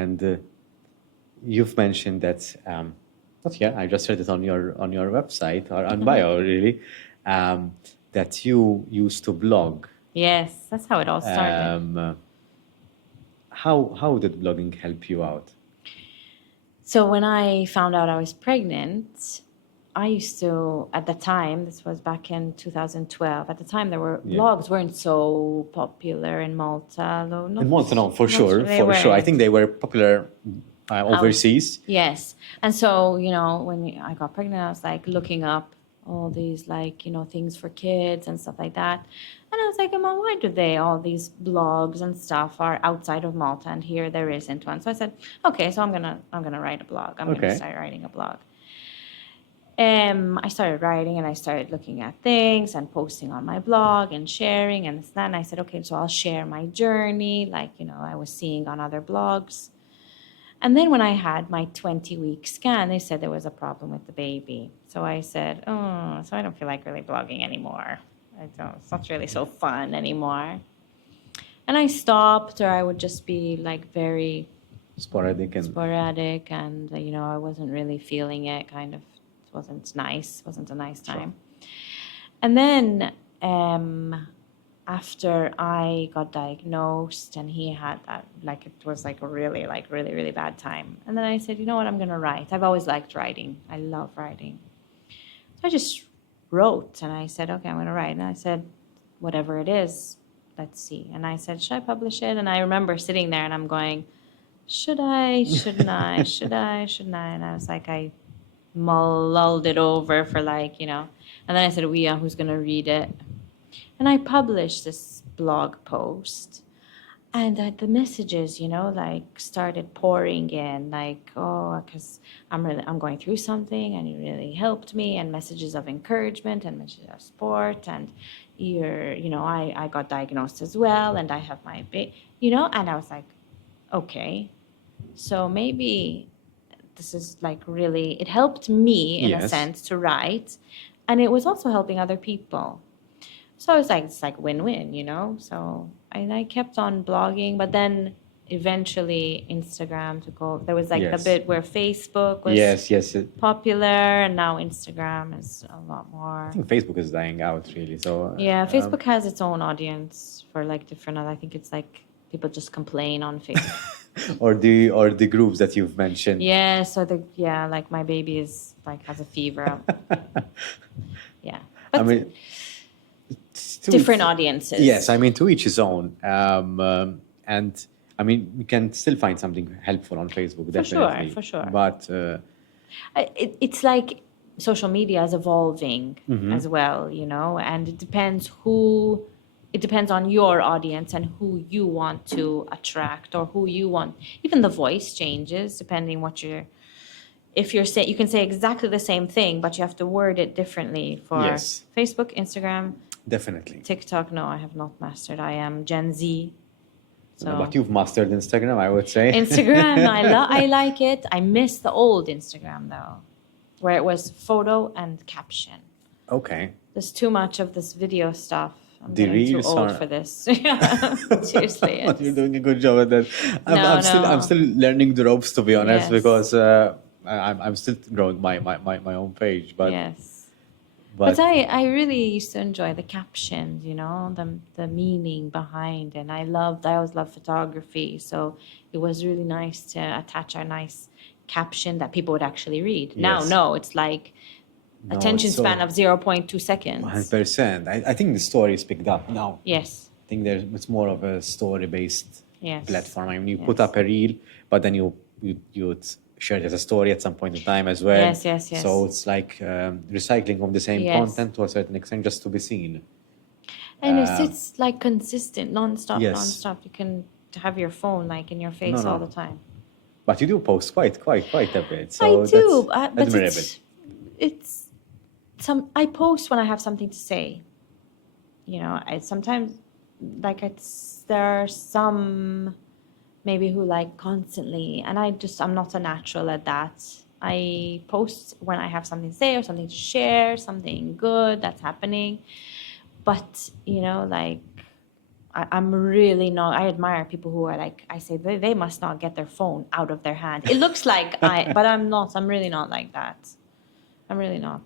And you've mentioned that, not yet, I just read it on your website or on bio really, that you used to blog. Yes, that's how it all started. How did blogging help you out? So when I found out I was pregnant, I used to, at the time, this was back in 2012, at the time blogs weren't so popular in Malta. Though In Malta, no, for sure. I think they were popular overseas. Yes. And so, when I got pregnant, I was like looking up all these things for kids and stuff like that. And I was like, Mom, why do all these blogs and stuff are outside of Malta and here there isn't one? So I said, okay, so I'm gonna write a blog. I'm gonna start writing a blog. I started writing and I started looking at things and posting on my blog and sharing and this and that. And I said, okay, so I'll share my journey, I was seeing on other blogs. And then when I had my 20-week scan, they said there was a problem with the baby. So I said, oh, so I don't feel like really blogging anymore. It's not really so fun anymore. And I stopped, or I would just be like very sporadic and I wasn't really feeling it, kind of. It wasn't nice. It wasn't a nice time. Sure. And then after I got diagnosed and he had that, it was a really, really bad time. And then I said, you know what, I'm going to write. I've always liked writing. I love writing. So I just wrote and I said, okay, I'm going to write. And I said, whatever it is, let's see. And I said, should I publish it? And I remember sitting there and I'm going, should I, shouldn't I, should I, shouldn't I? And I was like, I mulled it over for and then I said, who's going to read it? And I published this blog post and the messages, started pouring in because I'm going through something and you really helped me, and messages of encouragement and messages of support, and I got diagnosed as well and I have my and I was like, okay, so maybe this is really, it helped me in a sense to write, and it was also helping other people. So it's win-win, So I kept on blogging, but then eventually Instagram took over. There was a bit where Facebook was popular, and now Instagram is a lot more. I think Facebook is dying out, really. So yeah, Facebook has its own audience for different. I think it's people just complain on Facebook. or the groups that you've mentioned. Yeah, so my baby is has a fever. Yeah, but I mean, different audiences. Yes, I mean, to each his own. And I mean, you can still find something helpful on Facebook, definitely. For sure. But it's like social media is evolving as well, and it depends on your audience and who you want to attract, or who you want. Even the voice changes depending if you're saying, you can say exactly the same thing, but you have to word it differently for Facebook, Instagram. Definitely. TikTok, no, I have not mastered. I am Gen Z. So. No, but you've mastered Instagram, I would say. Instagram, I like it. I miss the old Instagram, though, where it was photo and caption. Okay. There's too much of this video stuff. I'm getting too old for this. Yeah, seriously. Yes. You're doing a good job at that. I'm still learning the ropes, to be honest, because I'm still growing my own page. But yes. But I really used to enjoy the captions, the meaning behind, and I always loved photography, so it was really nice to attach a nice caption that people would actually read. Yes. Now, no, it's attention span of 0.2 seconds. 100%. I think the story is picked up now. Yes. I think it's more of a story-based platform. I mean, you put up a reel, but then you share it as a story at some point in time as well. Yes. So it's recycling of the same content to a certain extent, just to be seen. And it's consistent, non-stop. You can have your phone in your face all the time. But you do post quite a bit. So I do, that's but admirable. I post when I have something to say. I sometimes there are some maybe who constantly, and I'm not a natural at that. I post when I have something to say or something to share, something good that's happening. But I'm really not. I admire people who are like, I say they must not get their phone out of their hand. It looks like but I'm not. I'm really not like that. I'm really not.